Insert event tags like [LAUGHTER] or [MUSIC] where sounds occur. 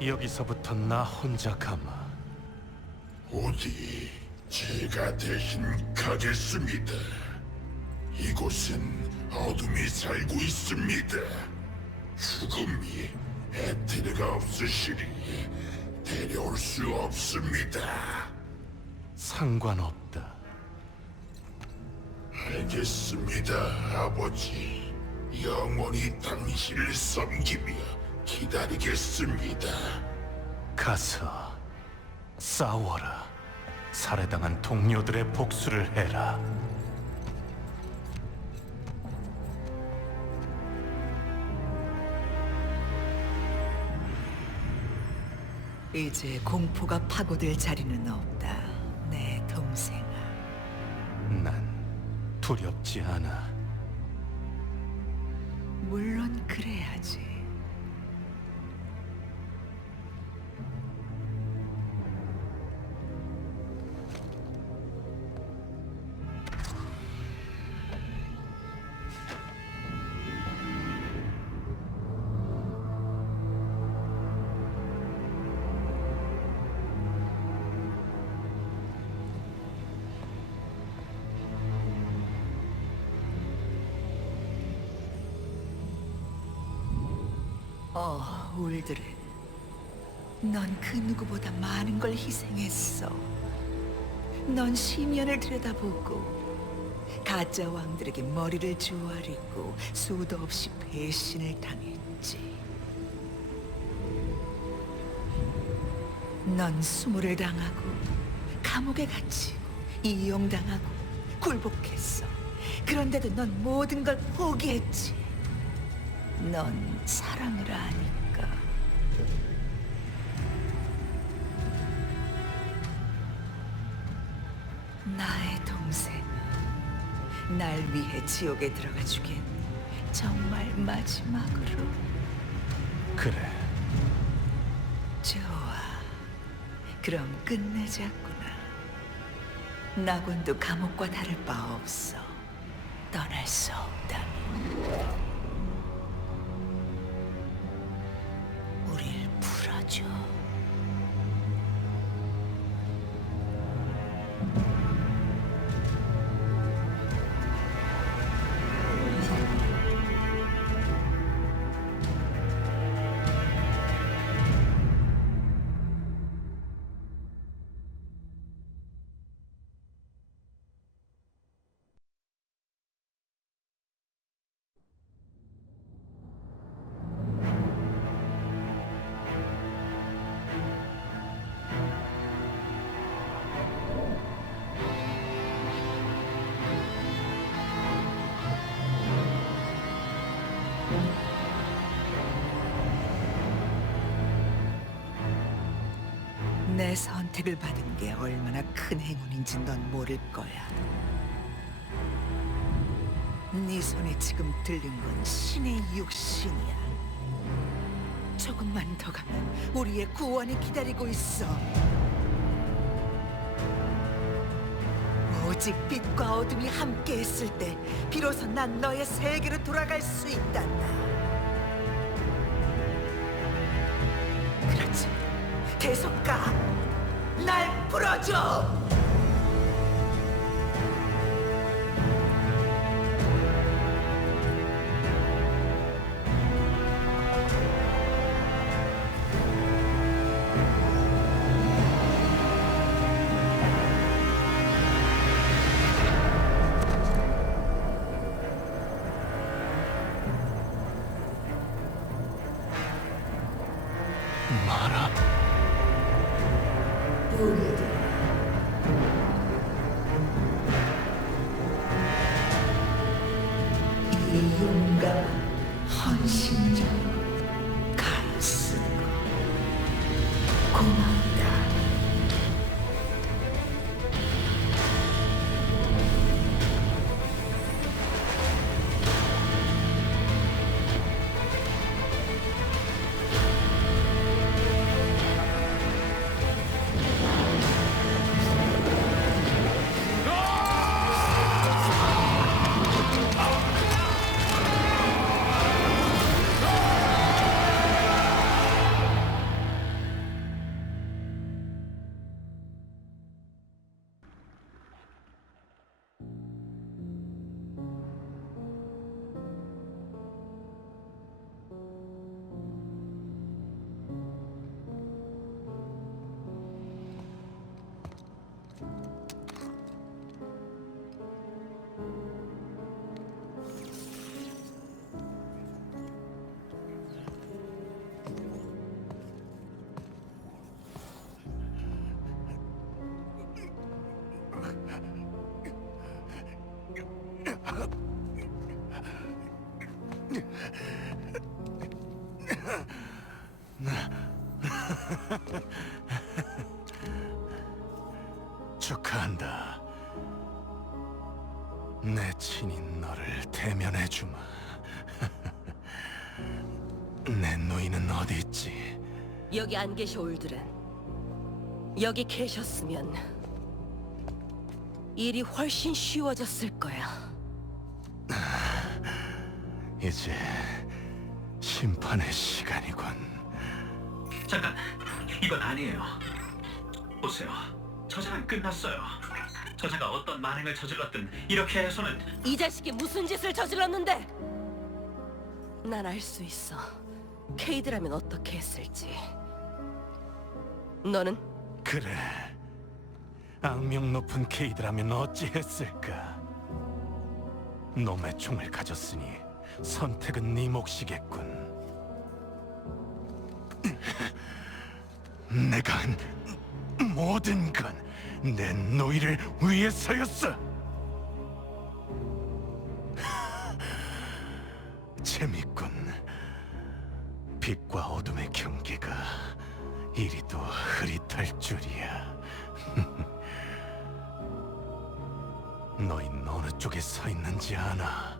여기서부터 나 혼자 가마. 어디 제가 대신 가겠습니다. 이곳은 어둠이 살고 있습니다. 죽음이 에테르가 없으시니 데려올 수 없습니다. 상관없다. 알겠습니다, 아버지. 영원히 당신을 섬기며 기다리겠습니다. 가서 싸워라. 살해당한 동료들의 복수를 해라. 이제 공포가 파고들 자리는 없다, 내 동생아. 난 두렵지 않아. 물론 그래야지. 어, 울드른. 넌 그 누구보다 많은 걸 희생했어. 넌 시면을 들여다보고 가짜 왕들에게 머리를 조아리고 수도 없이 배신을 당했지. 넌 수모를 당하고 감옥에 갇히고 이용당하고 굴복했어. 그런데도 넌 모든 걸 포기했지. 넌 사랑을 아니까. 나의 동생아, 날 위해 지옥에 들어가 주겠니? 정말 마지막으로 그래, 좋아. 그럼 끝내자꾸나. 낙원도 감옥과 다를 바 없어. 떠날 수 없다 풀 내 선택을 받은 게 얼마나 큰 행운인지 넌 모를 거야. 네 손에 지금 들린 건 신의 육신이야. 조금만 더 가면 우리의 구원이 기다리고 있어. 오직 빛과 어둠이 함께했을 때 비로소 난 너의 세계로 돌아갈 수 있단다. 계속 가. 날 풀어줘. 마라. 이 용감 헌신적 축하한다. 내 친인 너를 대면해 주마. [LAUGHS] 내 노인은 어디 있지? 여기 안 계셔 올들은 여기 계셨으면 일이 훨씬 쉬워졌을 거야. 이제 심판의 시간이군. 잠깐, 이건 아니에요. 보세요, 저자는 끝났어요. 저자가 어떤 만행을 저질렀든 이렇게 해서는 이 자식이 무슨 짓을 저질렀는데? 난 알 수 있어. 케이드라면 어떻게 했을지. 너는 그래. 악명 높은 케이드라면 어찌했을까? 놈의 총을 가졌으니 선택은 네 몫이겠군. 내가 한 모든 건 내 노이를 위해서였어. 재밌군. 빛과 어둠의 경계가 이리도 흐릿할 줄이야. [LAUGHS] 너희 어느 쪽에 서 있는지 아나?